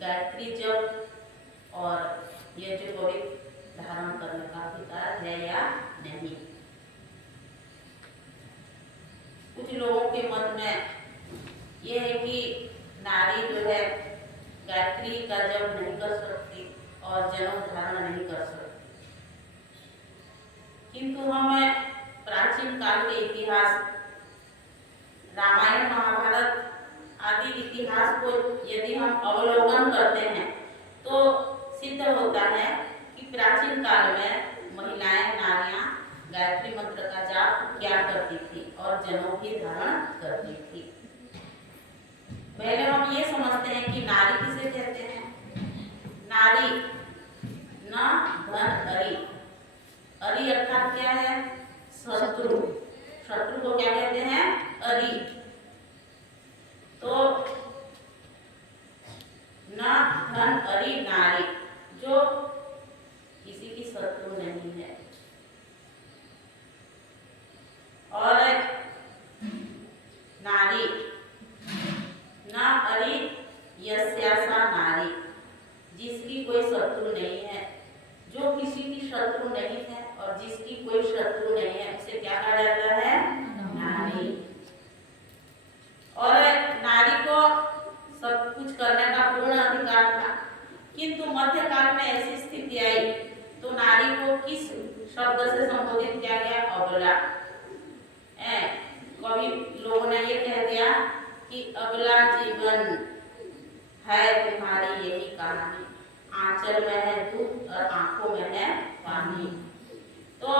गायत्री जप और ये जो पवित्र धारण करने का अधिकार है या नहीं। कुछ लोगों के मत में यह है कि नारी जो है गायत्री का जप नहीं कर सकती और जनेऊ धारण नहीं कर सकती, किंतु हमें प्राचीन काल के इतिहास, रामायण महाभारत आदि इतिहास को यदि हम अवलोकन करते हैं तो सिद्ध होता है कि प्राचीन काल में महिलाएं, नारियां गायत्री मंत्र का जाप किया करती थी और जनेऊ भी धारण करती थी। पहले हम ये समझते हैं कि नारी किसे कहते हैं। नारी न धन अरि, अरि अर्थात क्या है? शत्रु। शत्रु को क्या कहते हैं? अरि। तो न धन अरि नारी, जो किसी की शत्रु नहीं है। और नारी न अरि यस्यासा नारी, जिसकी कोई शत्रु नहीं है, जो किसी की शत्रु नहीं है और जिसकी कोई शत्रु नहीं है, उसे क्या कहा जाता है? नारी। और नारी को सब कुछ करने का पूर्ण अधिकार था, किंतु मध्यकाल में ऐसी स्थिति आई तो नारी को किस शब्द से संबोधित किया गया? अबला। कभी लोगों ने ये कह दिया कि अबला जीवन है तुम्हारी यही कहानी, आंचल में है दूध और आंखों में है पानी। तो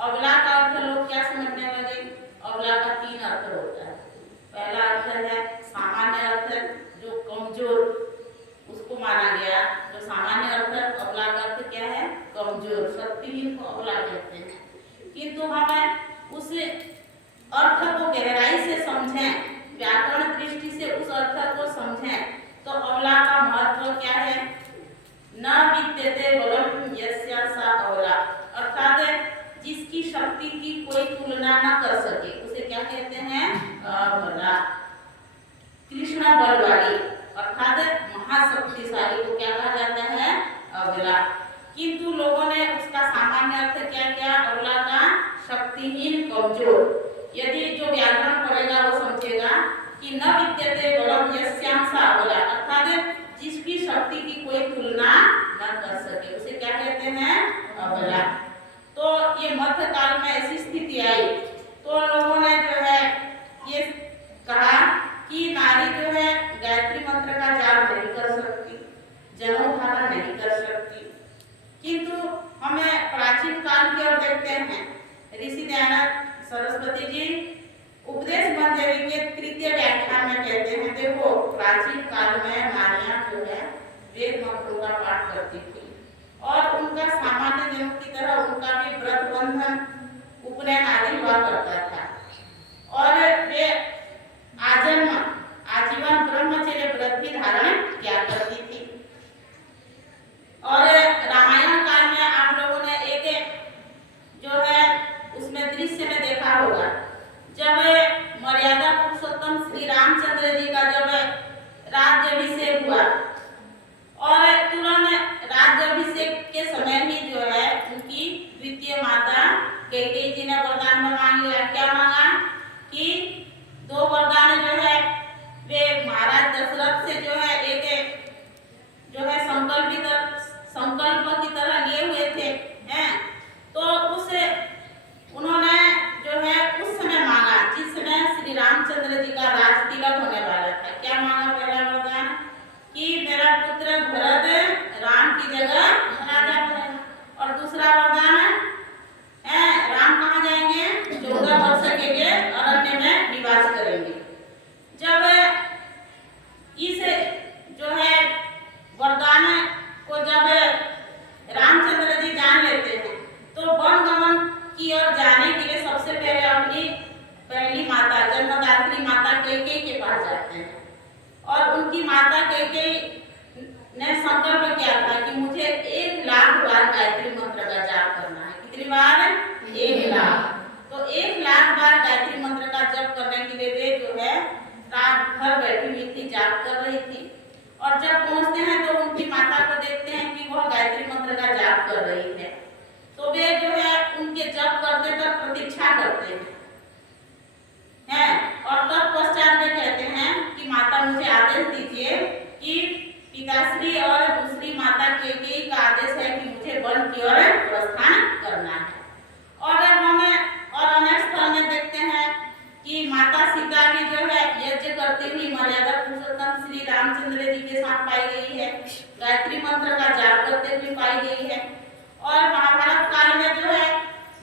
अबला का अर्थ लोग क्या समझने लगे? अबला का 3 अर्थ होता है। पहला अर्थ है सामान्य अर्थ, जो कमजोर, उसको माना गया। जो सामान्य अर्थ है, अबला का अर्थ क्या है? कमजोर, शक्तिहीन को अबला कहते हैं। किंतु हमें उस अर्थ को गहराई से समझें, व्याकरण दृष्टि से उस अर्थ को समझें तो अबला का महत्व क्या है? न विद्यते बलम यस्या सा अबला, अर्थात जिसकी शक्ति की कोई तुलना न कर सके, उसे क्या कहते हैं? अबला। कृष्ण बलवाली अर्थात महाशक्तिशाली को क्या कहा जाता है? अबला। किंतु लोगों ने उसका सामान्य अर्थ क्या किया? अबला का शक्तिहीन, कमजोर। यदि जो व्याकरण पढ़ेगा वो समझेगा कि न विद्यते बलम यस्याम सा अबला, अर्थात जिसकी शक्ति की कोई तुलना न कर सके, उसे क्या कहते हैं? अबला। तो ये मध्यकाल में ऐसी स्थिति आई तो लोगों ने जो है ये कहा कि नारी जो है गायत्री मंत्र का जाप नहीं कर सकती, जनेऊ धारण नहीं कर सकती। किंतु हमें प्राचीन काल की ओर देखते हैं। ऋषि दयानंद सरस्वती जी उपदेश मंजरी के 3 व्याख्यान में कहते हैं, देखो प्राचीन काल में नारियां जो है वेद मंत्रों का पाठ करती थी और उनका सामान्य जनों की तरह उनका भी व्रत बंधन, उपनयन आदि हुआ करता था और वे आजीवन ब्रह्मचर्य व्रत भी धारण किया करती थी। और रामायण काल में आप लोगों ने एक जो है उसमें दृश्य में देखा होगा, जब मर्यादा पुरुषोत्तम श्री रामचंद्र जी का जब राज्याभिषेक हुआ और तुरंत राज्याभिषेक के समय ही जो है उनकी द्वितीय माता कैकेयी जी ने वरदान में मांग लिया। क्या मांगा? कि 2 वरदान जो है वे महाराज दशरथ से जो है एक जो है संकल्प की तरह लिए हुए थे, हैं? तो उसे उन्होंने जो है उस समय मांगा जिस समय श्री रामचंद्र जी का राज तिलक होने वाला था। क्या मांगा? पहला वरदान कि मेरा पुत्र भरत राम की जगह राजा बनेगा, और दूसरा वरदान है राम कहाँ जाएंगे? 14 वर्ष के लिए अरण्य में निवास करेंगे। जब इस जो है वरदान को जब रामचंद्र जी जान लेते हैं तो वन गमन की ओर जाने के लिए सबसे पहले अपनी पहली माता, जन्मदात्री माता कैकेयी के पास जाते हैं और उनकी माता कैकेयी ने संकल्प किया था कि मुझे 1 लाख बार गायत्री मंत्र का जाप करना है। कितनी बार? 1 लाख। तो 1 लाख बार गायत्री मंत्र का जप करने के लिए वे जो है रात भर बैठी हुई थी, जाप कर रही थी और जब पहुंचते हैं तो उनकी माता को देखते हैं कि वह गायत्री मंत्र का जाप कर रही है, तो वे जो है उनके जप करते तक प्रतीक्षा करते हैं और तब पश्चात वे कहते हैं कि माता मुझे आदेश दीजिए कि पिताश्री और दूसरी माता कैकेयी का आदेश है कि मुझे वन की ओर प्रस्थान करना है। और अनेक स्थल में देखते हैं कि माता सीता भी जो है यज्ञ करती हुई मर्यादा पुरुषोत्तम श्री रामचंद्र जी के साथ पाई गई है, गायत्री मंत्र का जाप करते हुए पाई गई है। और महाभारत काल में जो है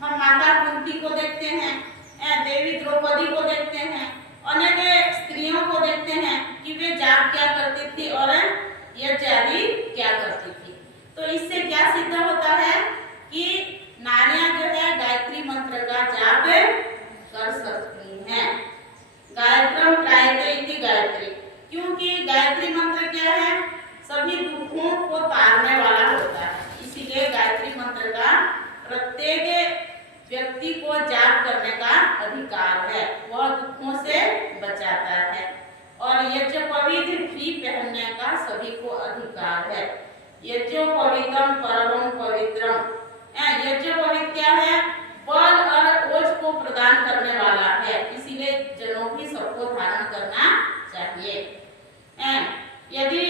हम माता कुंती को देखते हैं, देवी द्रौपदी को देखते हैं, अनेक स्त्रियों को देखते हैं कि वे जाप क्या करती थी और यज्ञ आदि क्या करती थी। तो इससे क्या सिद्ध होता है कि नारियां जो है गायत्री मंत्र का जाप कर सकती हैं। गायत्रम त्रायते इति गायत्री, क्योंकि गायत्री मंत्र क्या है, सभी दुखों को तारने वाला होता है, इसीलिए गायत्री मंत्र का प्रत्येक व्यक्ति को जाप करने का अधिकार है, वह दुखों से बचाता है। और यज्ञोपवीत भी पहनने का सभी को अधिकार है। यज्ञोपवीतम परमं पवित्रम, यज्ञोपवीत क्या है, बल और ओज को प्रदान करने वाला है, इसीलिए जनों भी सबको धारण करना चाहिए। यदि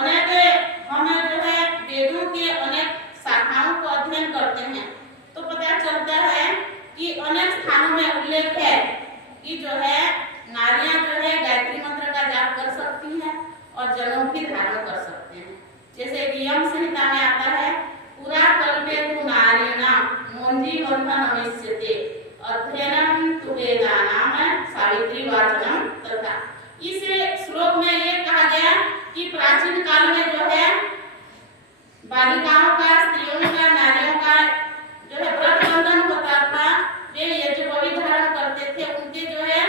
हमें जो है वेदों के अनेक शाखाओं को अध्ययन करते हैं तो पता चलता है कि अनेक स्थानों में उल्लेख है कि जो है नारियां जो है गायत्री मंत्र का जाप कर सकती हैं और जनेऊ भी धारण कर सकते हैं। जैसे यम संहिता में आता है, पुरा कल्पे तु नारीणाम मोंजी बंधनमिष्यते अध्ययनम तु वेदानाम सावित्री वाचनम तथा। इस श्लोक में ये कहा गया कि प्राचीन काल में जो है बालिकाओं का, स्त्रियों का, नारियों का जो है व्रत बंधन होता था, वे यज्ञोपवीत धारण करते थे, उनके जो है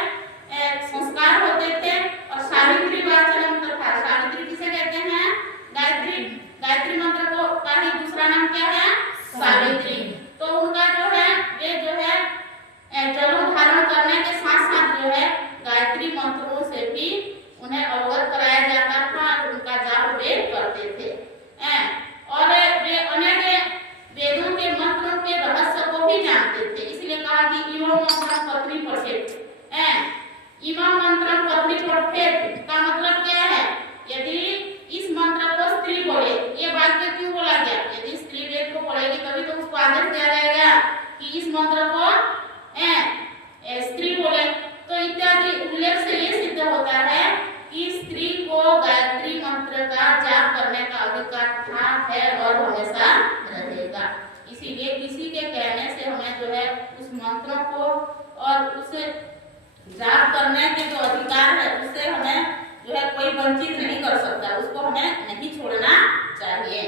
संस्कार होते थे। और सावित्री वाचनम तथा, सावित्री किसे कहते हैं, गायत्री मंत्र को का ही दूसरा नाम क्या है, सावित्री। तो उनका जो है वे जो है जनेऊ धारण करने के साथ साथ जो है गायत्री मंत्रों से भी उन्हें अवगत कराया जाता था, उनका जाप वे करते थे। और वे अनेक वेदों के मंत्रों के रहस्य को भी जानते थे, इसलिए कहा कि इमं मंत्रं पत्नी पठेत। इमं मंत्रं पत्नी पठेत का मतलब क्या है, यदि इस मंत्र को स्त्री बोले, ये वाक्य क्यों बोला गया, यदि स्त्री वेद को पढ़ेगी तभी तो उसको आदेश दिया जाएगा कि इस मंत्र को स्त्री बोले। तो इत्यादि उल्लेख से ये सिद्ध होता है कि स्त्री को गायत्री मंत्र का जाप करने का अधिकार था, है और हमेशा रहेगा। इसीलिए किसी के कहने से हमें जो है उस मंत्रों को और उस जाप करने के जो अधिकार है उससे हमें जो है कोई वंचित नहीं कर सकता, उसको हमें नहीं छोड़ना चाहिए।